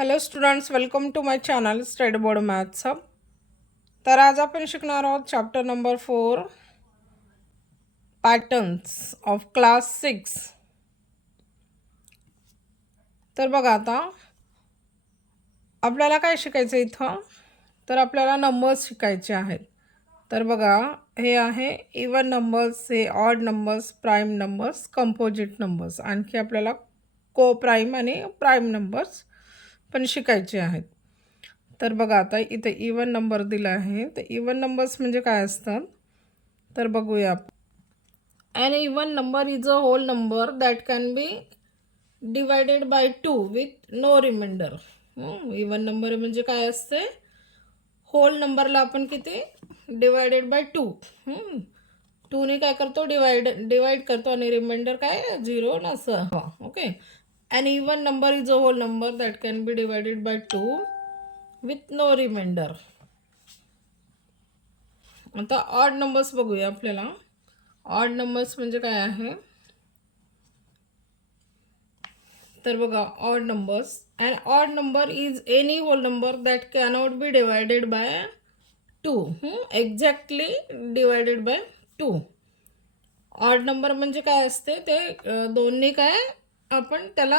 Hello students, welcome to my channel study board maths hub. तर आज आपण शिकणार आहोत chapter number 4 patterns of class 6. तर बघा आता आपल्याला काय शिकायचं इथं, तर आपल्याला नंबर्स शिकायचे आहेत. तर बघा हे आहे इवन नंबर्स, हे odd numbers, prime numbers, composite numbers, आणखी आपल्याला को प्राईम आणि प्राईम नंबर्स पण शिकायचे आहेत. तर बघा आता इथे इवन नंबर दिला आहे. तर इवन नंबर्स म्हणजे काय असतात तर बघूया. An even number is a whole number that can be divided by 2 with no remainder. Even number म्हणजे काय असते, होल नंबरला आपण किती डिवायडेड बाय 2, 2 ने काय करतो डिवाइड करतो आणि रिमाइंडर काय 0 नसं. Okay, an even number is a whole number that can be divided by 2 with no remainder. आता ऑड नंबर्स बघूया. आपल्याला ऑड नंबर्स म्हणजे काय आहे तर बघा odd numbers, and odd number is any whole number that cannot be divided by 2, exactly divided by 2. Odd number म्हणजे काय असते ते दोन्ही काय आपण त्याला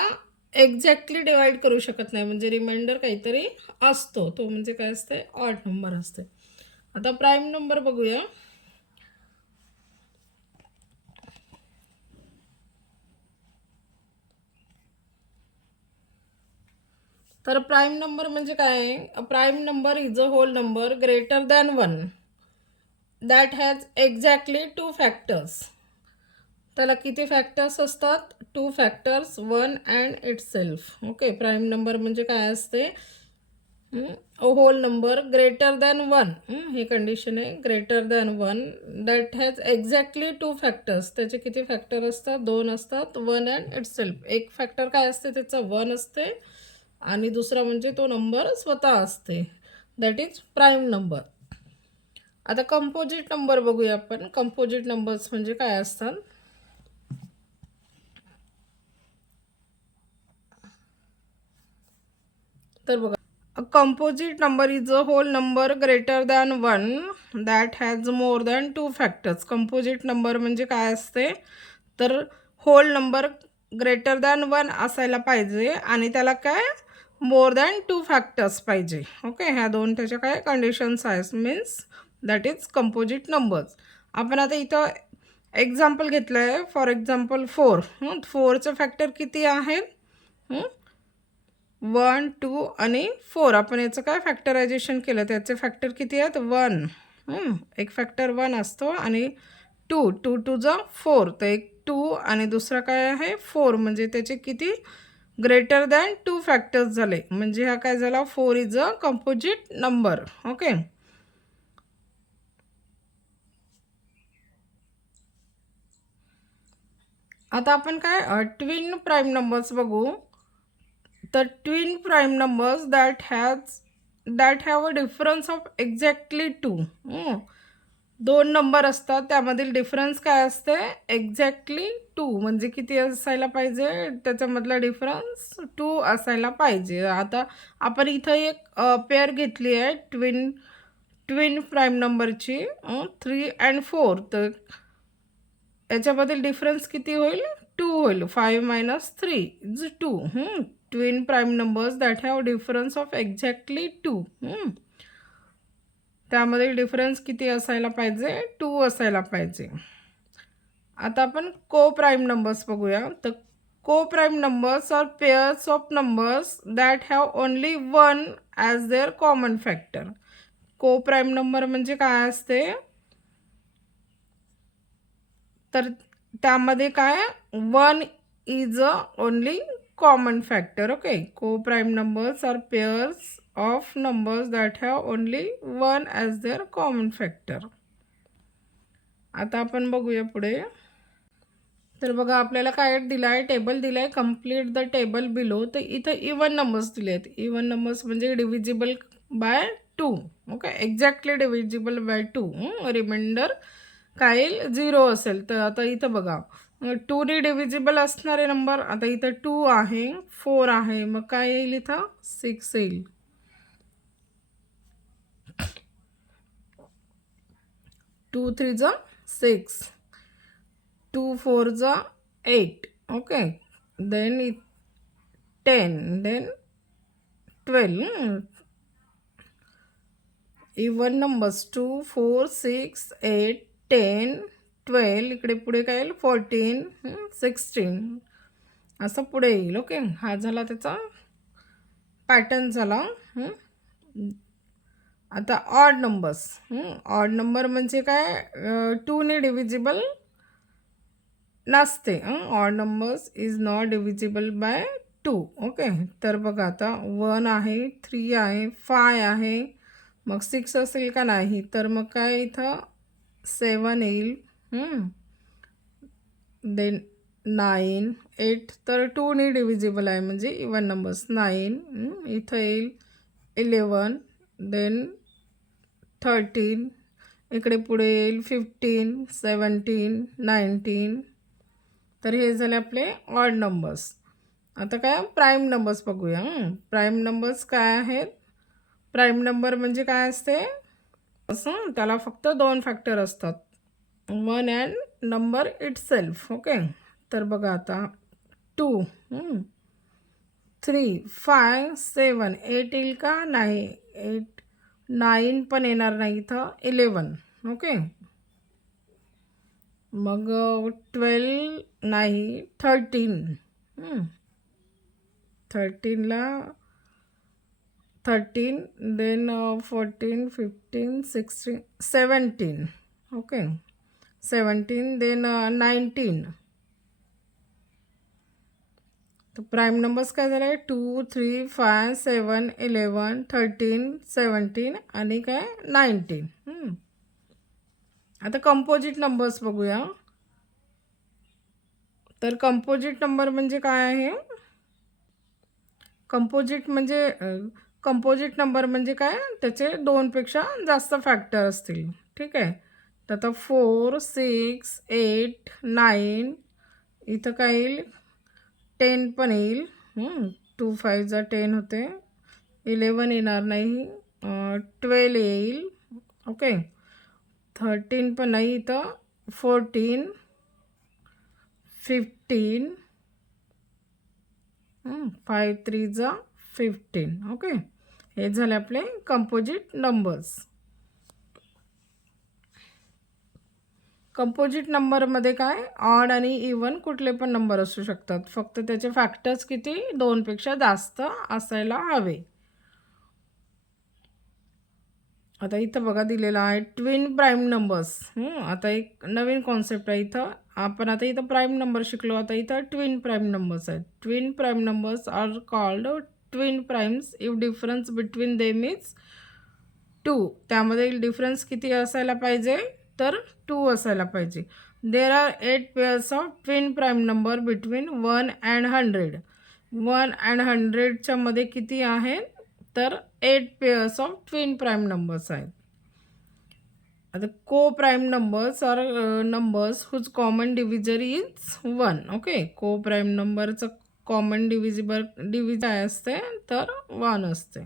एक्झॅक्टली डिवाइड करू शकत नाही, म्हणजे रिमाइंडर काहीतरी असतो, तो म्हणजे काय असते ऑड नंबर असते. आता प्राईम नंबर बघूया. तर प्राईम नंबर म्हणजे काय आहे, a prime number is a whole number greater than 1 that has exactly 2 factors. त्याला किती फॅक्टर्स असतात, 2 factors, 1 and itself. Okay, prime number म्हणजे काय असते, a whole number greater than 1, ही कंडिशन आहे, greater than 1 that has exactly 2 factors. त्याचे किती फॅक्टर असतात, 2 असतात, 1 अँड इटसेल्फ. एक फॅक्टर काय असते त्याचा 1 असते आणि दुसरा म्हणजे तो नंबर स्वतः असते, दॅट इज प्राईम नंबर. आता कंपोजिट नंबर बघूया आपण. कंपोजिट नंबर्स म्हणजे काय असतात तर बघा, a composite number is a whole number greater than 1 that has more than 2 factors. Composite number म्हणजे काय असते तर होल नंबर ग्रेटर दॅन 1 असायला पाहिजे आणि त्याला काय मोर दॅन 2 फॅक्टर्स पाहिजे. ओके, ह्या दोन त्याच्या काय कंडिशन्स आहेत, means that is composite numbers. आपण आता इथं एक्झाम्पल घेतलं आहे. For example 4. 4चं फॅक्टर किती आहेत, 1, 2 आणि 4. आपण याचं काय फॅक्टरायझेशन केलं, त्याचे फॅक्टर किती आहेत 1. एक फॅक्टर 1 असतो आणि 2, 2 टू जा 4, तर एक 2 आणि दुसरा काय आहे 4, म्हणजे त्याचे किती ग्रेटर दॅन 2 फॅक्टर्स झाले, म्हणजे हा काय झाला 4 is a composite number. Okay, आता आपण काय ट्विन प्राईम नंबर्स बघू. तर twin prime numbers that have a difference of exactly 2. दोन नंबर असतात, त्यामधील डिफरन्स काय असते एक्झॅक्टली 2, म्हणजे किती असायला पाहिजे, त्याच्यामधला डिफरन्स 2 असायला पाहिजे. आता आपण इथं एक पेअर घेतली आहे ट्विन प्राईम नंबरची, 3 अँड 4. तर याच्यामधील डिफरन्स किती होईल, 2 होईल. 5 - 3 is 2. Twin prime numbers that have difference of exactly 2. त्यामध्ये डिफरन्स किती असायला पाहिजे, 2 असायला पाहिजे. आता आपण को प्राईम नंबर्स बघूया. तर coprime numbers are pairs of numbers that have only 1 as their common factor. Coprime number म्हणजे काय असते तर त्यामध्ये काय 1 is a only common factor. Okay, coprime numbers are pairs of numbers that have only 1 as their common factor. आता आपण बघूया पुढे. तर बघा आपल्याला काय दिलं आहे, टेबल दिलं आहे, कंप्लीट द टेबल बिलो. तर इथं इवन नंबर्स दिले आहेत. इवन नंबर्स म्हणजे divisible by 2. Okay, exactly divisible by 2. Remainder काय येईल 0 असेल. तर आता इथं बघा 2ने डिव्हिजिबल असणारे नंबर, आता इथं 2 आहे, 4 आहे, मग काय येईल इथं 6 येईल. 2 3 जा 6, 2 4 जा 8. Okay, then 10, then 12. Even numbers 2 4 6 8 10 12. इकडे पुढे काय येईल 14 16 असं पुढे येईल. ओके, हा झाला त्याचा पॅटर्न झाला. आता ऑड नंबर्स. ऑड नंबर म्हणजे काय, 2ने डिव्हिजिबल नसते. Odd numbers is not divisible by 2. Okay, तर बघा आता 1 आहे, 3 आहे, 5 आहे, मग 6 असेल का नाही, तर मग काय इथं 7 येईल. देन 9 8, तर 2ने डिव्हिजिबल आहे म्हणजे इवन नंबर्स 9. इथं येईल 11, देन 13, इकडे पुढे येईल 15 17 19. तर हे झाले आपले ऑड नंबर्स. आता काय प्राईम नंबर्स बघूया. प्राईम नंबर्स काय आहेत, प्राईम नंबर म्हणजे काय असते, असं त्याला फक्त 2 फॅक्टर असतात, 1 अँड नंबर इटसेल्फ. ओके, तर बघा आता 2 3 5 7 8 येईल का नाही, 8 9 पण येणार नाही, इथं 11. ओके, मग 12 नाही, 13. 13ला 13, देन 14 15 16 17. Okay, 17, then 19. तर प्राईम नंबर्स काय झाले 2 3 5 7 11 13 17 आणि काय 19. आता कंपोजिट नंबर्स बघूया. तर कंपोजिट नंबर म्हणजे काय आहे, कंपोजिट नंबर म्हणजे काय, त्याचे 2पेक्षा जास्त फॅक्टर असतील. ठीक आहे, तर आता 4 6 8 9, इथं काय येईल 10 पण येईल. 2 5 जा 10 होते, 11 येणार नाही, 12 येईल. ओके, 13 पण नाही, इथं 14 15, 5 3 जा 15. ओके, हे झाले आपले कंपोजिट नंबर्स. कंपोजिट नंबरमध्ये काय, ऑड आणि इवन कुठले पण नंबर असू शकतात, फक्त त्याचे फॅक्टर्स किती 2पेक्षा जास्त असायला हवे. आता इथं बघा दिलेलं आहे ट्विन प्राईम नंबर्स. आता एक नवीन कॉन्सेप्ट आहे इथं. आपण आता इथं प्राईम नंबर शिकलो, आता इथं ट्विन प्राईम नंबर्स आहेत. Twin prime numbers are called twin primes if difference between them is 2. त्यामध्ये डिफरन्स किती असायला पाहिजे, तर 2 असायला पाहिजे. There are 8 pairs of twin prime number between 1 and 100. 1 and 100च्या मध्ये किती आहेत, तर 8 pairs of twin prime numbers आहेत. आता coprime numbers are numbers whose common divisor is 1. Okay, coprime नंबरचं कॉमन डिव्हिजर काय असते, तर 1 असते.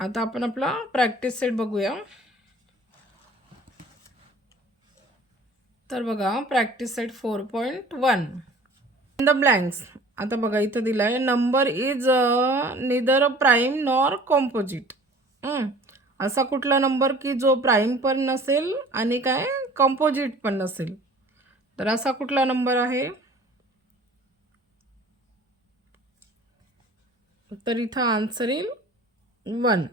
आता आपण आपला प्रॅक्टिस सेट बघूया. तर बघा practice set 4.1 in the blanks. आता बघा इथं दिलं आहे number is neither prime nor composite. असा कुठला नंबर की जो प्राईम पण नसेल आणि काय कंपोजिट पण नसेल, तर असा कुठला नंबर आहे, तर इथं आन्सर येईल 1.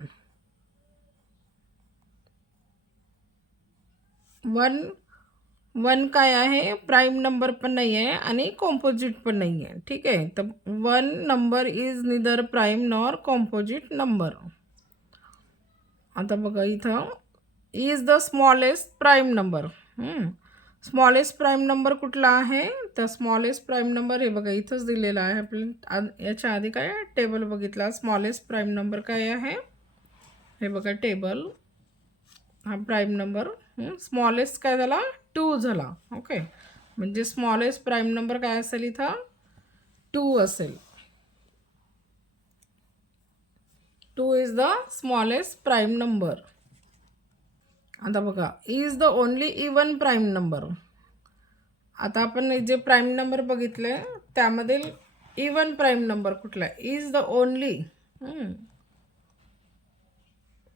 1 काय आहे, प्राईम नंबर पण नाही आहे आणि कॉम्पोजिट पण नाही आहे. ठीक आहे, तर 1 number is neither prime nor composite number. आता बघा इथं is the smallest prime number. Smallest prime number कुठला आहे, तर स्मॉलेस्ट प्राईम नंबर हे बघा इथंच दिलेला आहे. आपण याच्या आधी काय टेबल बघितला, स्मॉलेस्ट प्राईम नंबर काय आहे, हे बघा टेबल, हा प्राईम नंबर. स्मॉलेस्ट काय झाला 2 झाला. ओके, म्हणजे स्मॉलेस्ट प्राईम नंबर काय असेल इथं 2 असेल. 2 is the smallest prime number. आता बघा, is the only even prime number. आता आपण जे प्राईम नंबर बघितले त्यामधील इवन प्राईम नंबर कुठला आहे? इज द ओनली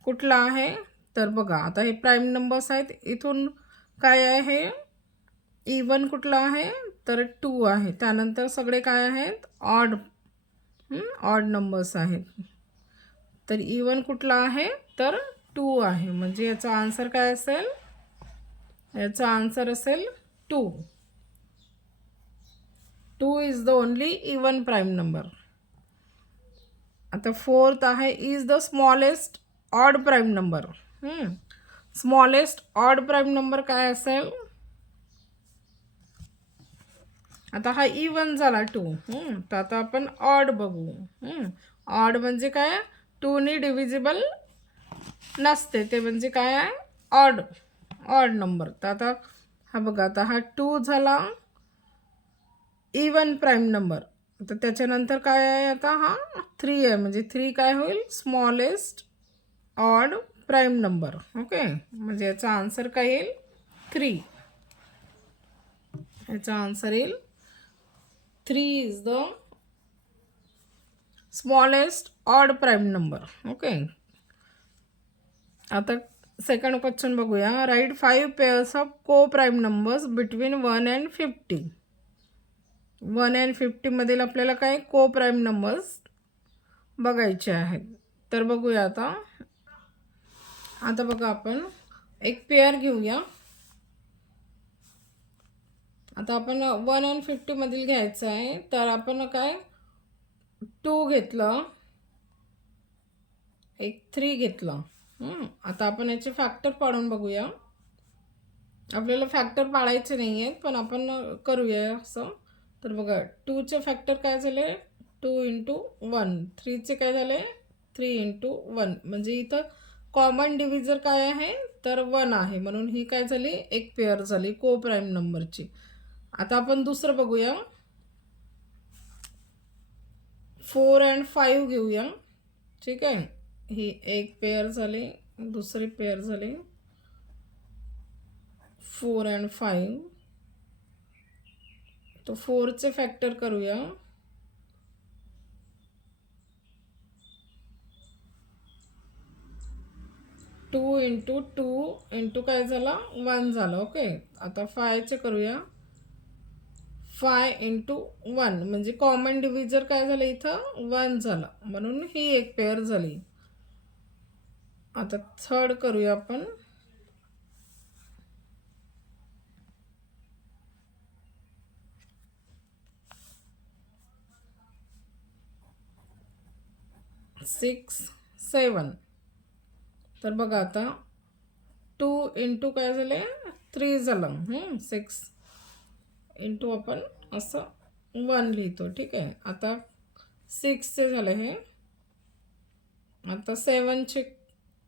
कुठला आहे? तर बघा, आता हे प्राईम नंबर्स आहेत, इथून काय आहे? इवन कुठला आहे? तर 2 आहे. त्यानंतर सगळे काय आहेत? ऑड नंबर्स आहेत. तर इवन कुठला आहे? तर 2 आहे. म्हणजे याचा आन्सर काय असेल? याचा आन्सर असेल 2. 2 is the only even prime number. आता फोर्थ आहे, is the smallest odd prime number. Smallest odd prime number काय असेल? आता हा इवन झाला 2. तर आता आपण ऑड बघू. ऑड म्हणजे काय? 2नी डिव्हिजिबल नसते, ते म्हणजे काय आहे? Odd number. तर आता हा बघा, आता हा 2 झाला इवन प्राईम नंबर. तर त्याच्यानंतर काय आहे? आता हा 3 आहे, म्हणजे 3 काय होईल? Smallest odd prime number. Okay, म्हणजे याचा आन्सर काय येईल? 3. याचा आन्सर येईल 3 is the smallest odd prime number. Okay, आता सेकंड क्वेश्चन बघूया. राईट 5 पेअर्स ऑफ को prime numbers between 1 and 50. 1 and 50 मधील आपल्याला काय को प्राईम नंबर्स बघायचे आहेत. तर बघूया आता बघा, आपण एक पेअर घेऊया. आता आपण 1 and 50 मधील घ्यायचं आहे. तर आपण काय 2 घेतलं, एक 3 घेतलं. आता आपण याचे फॅक्टर पाडून बघूया. आपल्याला फॅक्टर पाडायचे नाही आहेत, पण आपण करूया असं. तर बघा, 2चे फॅक्टर काय झाले? 2 × 1. 3चे काय झाले? 3 × 1. म्हणजे इथं कॉमन डिव्हिजर काय आहे? तर 1 आहे, म्हणून ही काय झाली? एक पेअर झाली को प्राईम नंबरची. आता आपण दुसरं बघूया. 4 and 5 घेऊया. ठीक आहे, ही एक पेअर झाली. दुसरी पेअर झाली 4 and 5. तो 4चे फॅक्टर करूया. 2 × 2 × काय झाला? 1 झालं. ओके, आता 5चे करूया. 5 × 1 म्हणजे कॉमन डिव्हिजर काय झालं? इथं 1 झालं, म्हणून ही एक पेअर झाली. आता थर्ड करूया आपण. 6, 7. तर बघा, आता 2 × काय झाले? 3 झालं. 6 × आपण असं 1 लिहितो. ठीक आहे, आता 6चे झाले हे. आता 7चे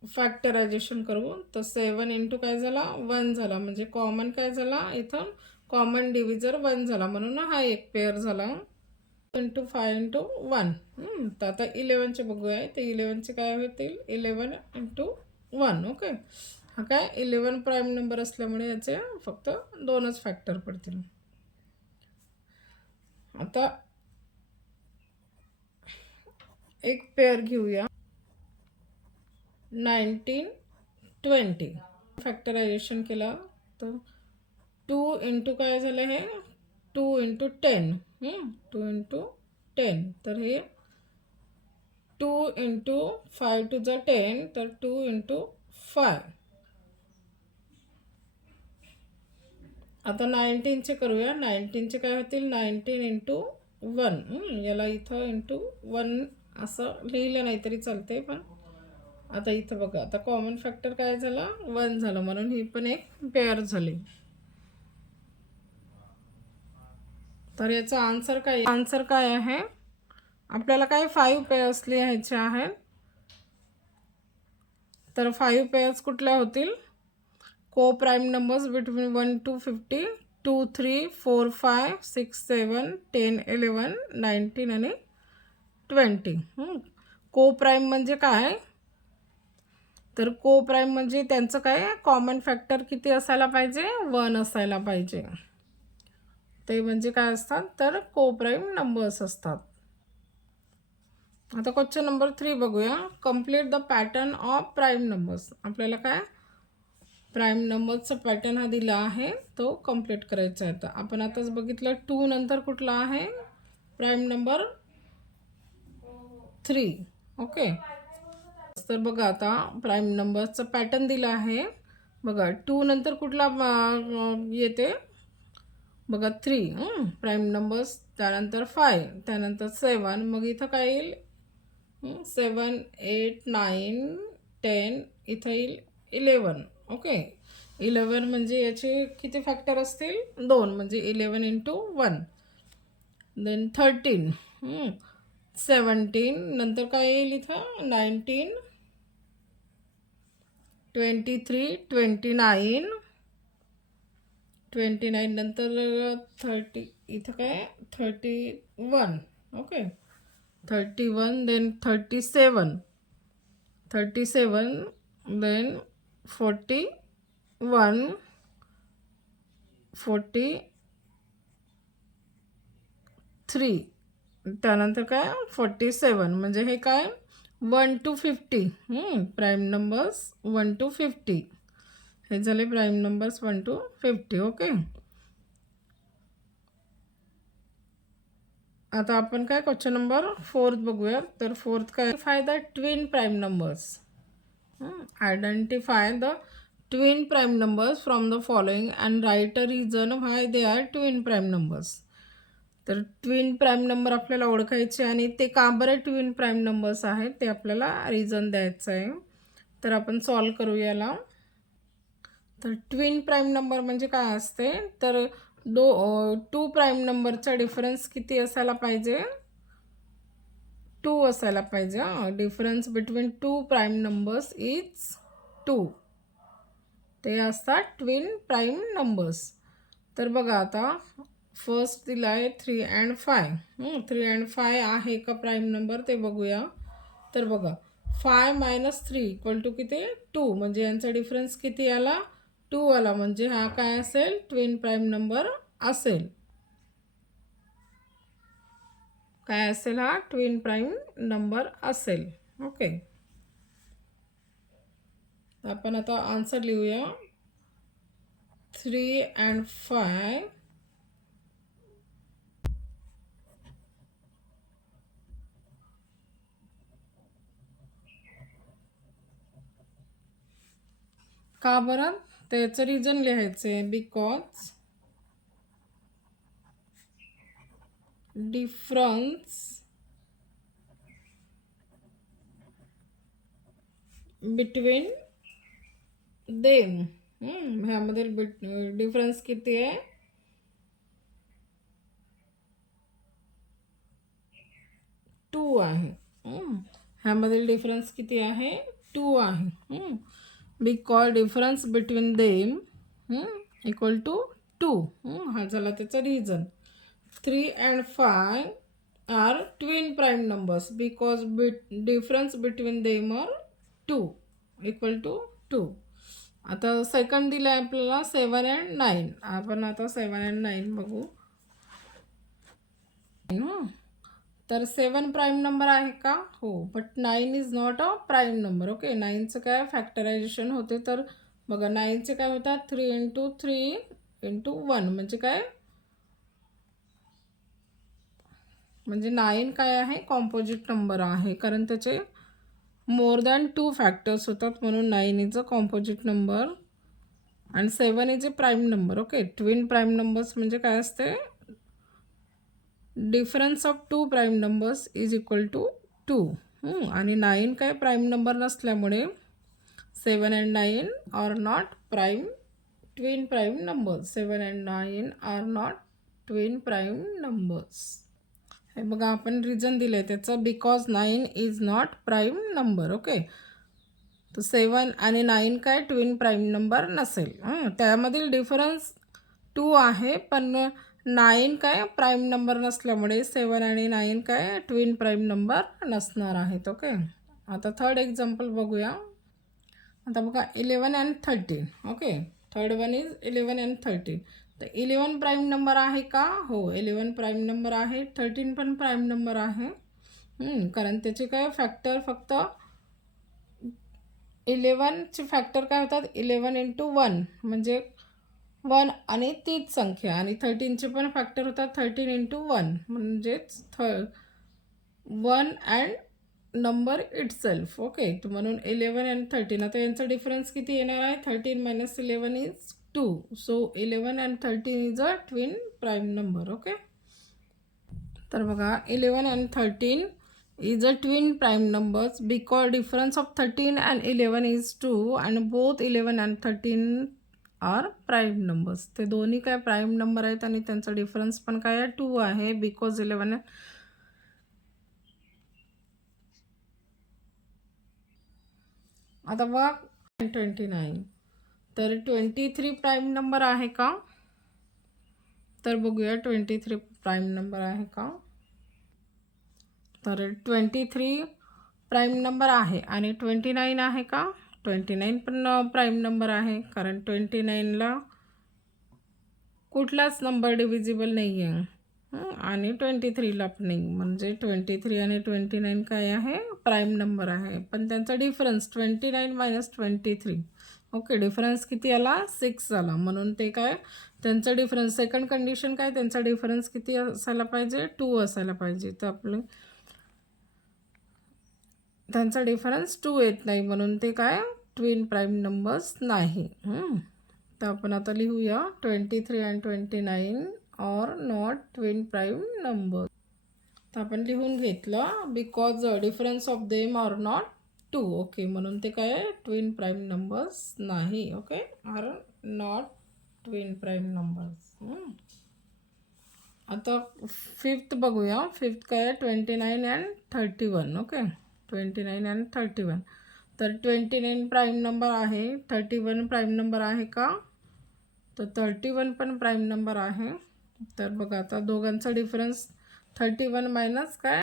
फॅक्टरायझेशन करू. तर 7 × काय झाला? 1 झाला, म्हणजे कॉमन काय झाला? इथं कॉमन डिव्हिजर 1 झाला, म्हणून हा एक पेअर झाला. 5 × 1. तर आता 11चे बघूया. तर 11चे काय होतील? 11 × 1. ओके, हा काय 11 प्राईम नंबर असल्यामुळे याचे फक्त 2च फॅक्टर पडतील. आता एक पेअर घेऊया. 19, 20. फॅक्टरायझेशन केला तर 2 × काय झालं? हे 2 × 10. 2 × 10. तर हे 2 × 5 to the 10. तर 2 × 5. आता 19चे करूया. 19चे काय होतील? 19 × 1. याला इथं ×1 असं लिहिलं नाही तरी चालते, पण आता इथं बघा, आता कॉमन फॅक्टर काय झाला? 1 झालं, म्हणून ही पण एक पेअर झाली. तर याचा आन्सर काय आहे? आपल्याला काय 5 पेअर्स लिहायचे आहेत. तर 5 पेअर्स कुठल्या होतील? Co-prime numbers between 1 to 50, 2, 3, 4, 5, 6, 7, 10, 11, 19 आणि 20. Co-prime म्हणजे काय? तर Co-prime म्हणजे त्यांचं काय कॉमन फॅक्टर किती असायला पाहिजे? 1 असायला पाहिजे. ते म्हणजे काय असतात? तर Co-prime नंबर्स असतात. आता क्वेश्चन नंबर 3 बघूया. Complete the pattern of prime numbers. आपल्याला काय प्राईम नंबरचा पॅटर्न हा दिला आहे, तो कंप्लीट करायचा आहे. तर आपण आताच बघितलं 2 नंतर कुठला आहे प्राईम नंबर 3. ओके. तर बघा आता प्राईम नंबरचा पॅटर्न दिला आहे. बघा 2 नंतर कुठला येते बघा 3 प्राईम नंबर्स, त्यानंतर 5, त्यानंतर 7, मग इथं काय येईल 7, 8, 9, 10, इथं येईल 11. ओके. 11 म्हणजे याचे किती फॅक्टर असतील? 2, म्हणजे 11 × 1. देन 13, 17, नंतर काय येईल इथं 19, 23, 29, 29 नंतर 30, इथं काय 31. ओके. 31, देन 37, 37, देन 41, 43, त्यानंतर काय 47, म्हणजे हे काय 1 to 50. Prime numbers 1 to 50. हे झाले प्राईम नंबर्स 1 to 50. ओके. आता आपण काय क्वेश्चन नंबर 4 बघूया. तर 4 काय फायदा twin prime numbers. Identify the twin prime numbers from the following and write a reason why they are twin prime numbers. तर ट्विन प्राईम नंबर आपल्याला ओळखायचे आणि ते का बरं ट्विन प्राईम नंबर्स आहेत ते आपल्याला रिझन द्यायचं आहे. तर आपण सॉल्व करू याला. तर ट्विन प्राईम नंबर म्हणजे काय असते? तर 2 प्राईम नंबरचा डिफरन्स किती असायला पाहिजे? 2 असायला पाहिजे. Difference between 2 prime numbers is 2. ते असतात ट्विन प्राईम नंबर्स. तर बघा आता फर्स्ट दिला आहे 3 and 5. 3 and 5 आहे का प्राईम नंबर ते बघूया. तर बघा 5 - 3 = किती 2, म्हणजे यांचा डिफरन्स किती आला 2 आला, म्हणजे हा काय असेल ट्विन प्राईम नंबर असेल. काय असेल हा ट्विन प्राईम नंबर असेल. ओके. आपण आता आन्सर लिहूया. 3 and 5 का बरं? त्याचं रिझन लिहायचं आहे. बिकॉज डिफरन्स बिटवीन देम, ह्यामधील डिफरन्स किती आहे 2 आहे. ह्यामधील डिफरन्स किती आहे 2 आहे. Because difference between them equal to 2. हा झाला त्याचा reason. 3 and 5 are twin prime numbers because difference between them are 2 equal to 2. आता सेकंड दिलं आहे आपल्याला 7 and 9. आपण आता 7 and 9 बघू. तर 7 प्राईम नंबर आहे का? हो. But 9 is not a prime number. Okay. 9चं काय फॅक्टरायझेशन होते. तर बघा 9चे काय होतात 3 × 3 × 1, म्हणजे काय, म्हणजे 9 काय आहे कॉम्पोजिट नंबर आहे, कारण त्याचे मोर दॅन 2 फॅक्टर्स होतात, म्हणून 9 इज अ कॉम्पोजिट नंबर आणि 7 is a prime number. Okay. Twin prime numbers म्हणजे काय असते? Difference of 2 prime numbers is equal to 2. आणि 9 काय प्राईम नंबर नसल्यामुळे 7 and 9 are not prime twin prime numbers. 7 and 9 are not twin prime numbers. हे बघा आपण रिझन दिलं आहे त्याचं, because 9 is not prime number. Okay. तर 7 आणि 9 काय ट्विन प्राईम नंबर नसेल. त्यामधील डिफरन्स 2 आहे, पण 9 काय प्राईम नंबर नसल्यामुळे 7 आणि 9 काय ट्विन प्राईम नंबर नसणार आहेत. ओके. आता थर्ड एक्झाम्पल बघूया. आता बघा 11 and 13. Okay. Third one is 11 and 13. तर 11 प्राईम नंबर आहे का? हो, 11 प्राईम नंबर आहे. 13 पण प्राईम नंबर आहे. कारण त्याचे काय फॅक्टर फक्त 11चे फॅक्टर काय होतात 11 × 1 म्हणजे 1 आणि तीच संख्या, आणि 13चे पण फॅक्टर होतात 13 × 1 म्हणजेच 1 अँड नंबर इटसेल्फ. ओके. तर म्हणून 11 अँड 13. आता यांचा डिफरन्स किती येणार आहे? 13 - 11 is 2. So 11 and 13 is a twin prime number. Okay. तर बघा 11 and 13 is a twin prime numbers because difference of 13 and 11 is 2 and both 11 and 13 are prime numbers. ते दोन्ही काय प्राईम नंबर आहेत आणि त्यांचा डिफरन्स पण काय आहे 2 आहे. बिकॉज 11 आता बघा 29. तर 23 प्राईम नंबर आहे का? तर बघूया 23 प्राईम नंबर आहे का? तर 23 प्राईम नंबर आहे आणि 29 आहे का? 29 पण प्राईम नंबर आहे, कारण 29ला कुठलाच नंबर डिव्हिजिबल नाही आहे आणि 23ला पण नाही. म्हणजे 23 आणि 29 काय आहे? प्राईम नंबर आहे. पण त्यांचा डिफरन्स 29 - 23. ओके. डिफरन्स किती आला? 6 आला. म्हणून ते काय त्यांचा डिफरन्स सेकंड कंडिशन काय त्यांचा डिफरन्स किती असायला पाहिजे? 2 असायला पाहिजे. तर आपले त्यांचा डिफरन्स 2 येत नाही, म्हणून ते काय ट्विन प्राईम नंबर्स नाही. तर आपण आता लिहूया 23 and 29 or not twin prime number. तर आपण लिहून घेतलं because difference of them are not 2. Okay. म्हणून ते काय ट्विन प्राईम नंबर्स नाही. Okay. Are not twin prime numbers. आता फिफ्थ बघूया. फिफ्थ काय 29 अँड 31. ओके. 29 अँड 31. तर 29 प्राईम नंबर आहे. 31 प्राईम नंबर आहे का? तर 31 पण प्राईम नंबर आहे. तर बघा आता दोघांचा डिफरन्स 31 मायनस काय?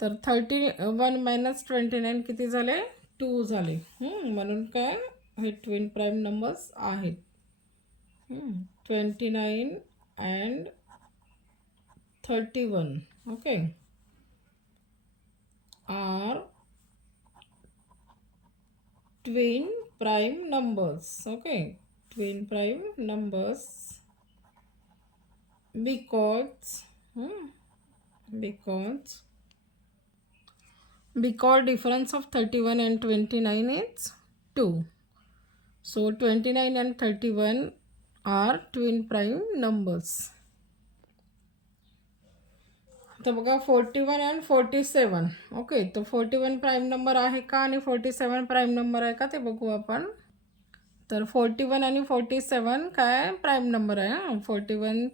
तर 31 - 29 किती झाले? 2 झाले. म्हणून काय हे ट्विन प्राईम नंबर्स आहेत. 29 and 31. Okay. Are twin prime numbers. Okay, twin prime numbers because difference of 31 and 29 is 2. So 29 and 31 are twin prime numbers. तर बघा 41 अँड 47. ओके. तर 41 प्राईम नंबर आहे का आणि 47 प्राईम नंबर आहे का ते बघू आपण. तर 41 आणि 47 काय प्राईम नंबर आहे. 41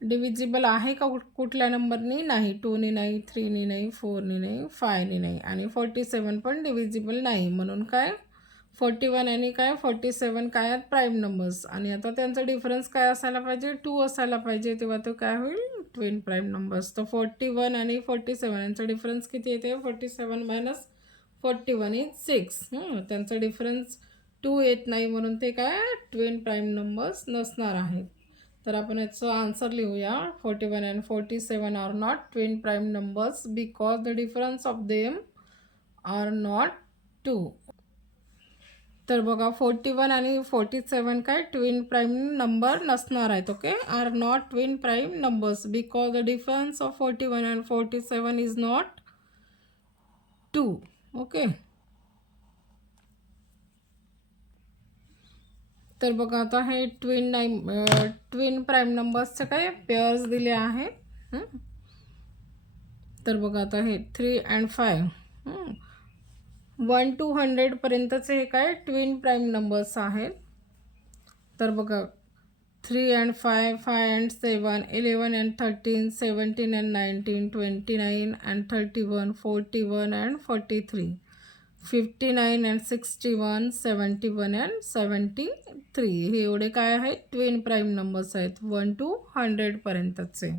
डिव्हिजिबल आहे का कुठल्या नंबरनी? नाही. 2नी नाही, 3नी नाही, 4नी नाही, 5नी नाही, आणि 47 पण डिव्हिजिबल नाही. म्हणून काय 41 आणि काय 47 काय आहेत प्राईम नंबर्स. आणि आता त्यांचा डिफरन्स काय असायला पाहिजे? 2 असायला पाहिजे. तेव्हा तो काय होईल? Twin prime numbers. तर 41 आणि 47 यांचा डिफरन्स किती येते? 47 - 41 इज 6. त्यांचा डिफरन्स 2 येत नाही, म्हणून ते काय ट्विन प्राईम नंबर्स नसणार आहेत. तर आपण याचं आन्सर लिहूया. 41 and 47 are not twin prime numbers because the difference of them are not 2. तर बघा 41 आणि 47 काय ट्विन प्राईम नंबर नसणार आहेत. Okay. Are not twin prime numbers because the difference of 41 and 47 is not 2. Okay. तर बघा आता हे ट्विन प्राईम नंबर्सचे काय पेअर्स दिले आहेत. तर बघा आता हे 3 अँड 5. 1 to 100 पर्यंतचे हे काय ट्विन प्राईम नंबर्स आहेत. तर बघा 3 and 5, 5 and 7, 11 and 13, 17 and 19, 29 and 31, 41 and 43. 59 and 61, 71 and 73 हे एवढे काय आहेत ट्विन प्राईम नंबर्स आहेत 1 to 100 पर्यंतचे.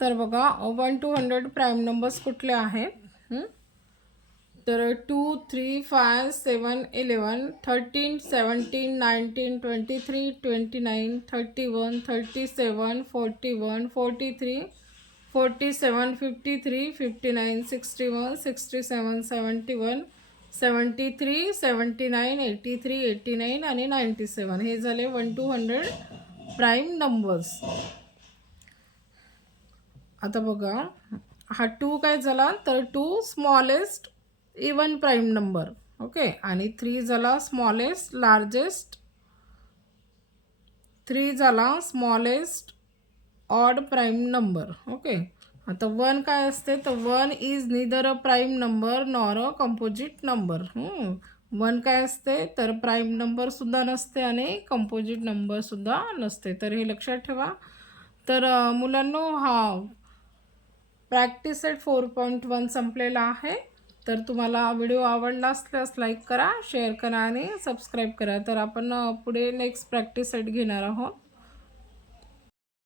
तर बघा 1 to 100 प्राईम नंबर्स कुठले आहेत तर 2, 3, 5, 7, 11, 13, 17, 19, 23, 29, 31, 37, 41, 43, 47, 53, 59, 61, 67, 71, 73, 79, 83, 89 आणि 97 हे झाले 1 to 100 प्राईम नंबर्स. आता बघा हा 2 काय झाला तर 2 smallest even prime number. Okay आणि 3 झाला स्मॉलेस्ट लार्जेस्ट. 3 झाला smallest odd prime number. Okay आता 1 काय असते तर 1 is neither a prime number nor a composite number. 1 काय असते तर प्राईम नंबरसुद्धा नसते आणि कंपोजिट नंबरसुद्धा नसते. तर हे लक्षात ठेवा. तर मुलांनो हा प्रॅक्टिस सेट 4.1 संपलेला आहे. तर तुम्हाला व्हिडिओ आवडला असल्यास लाईक करा, शेअर करा आणि सबस्क्राईब करा. तर आपण पुढे नेक्स्ट प्रॅक्टिस सेट घेणार आहोत.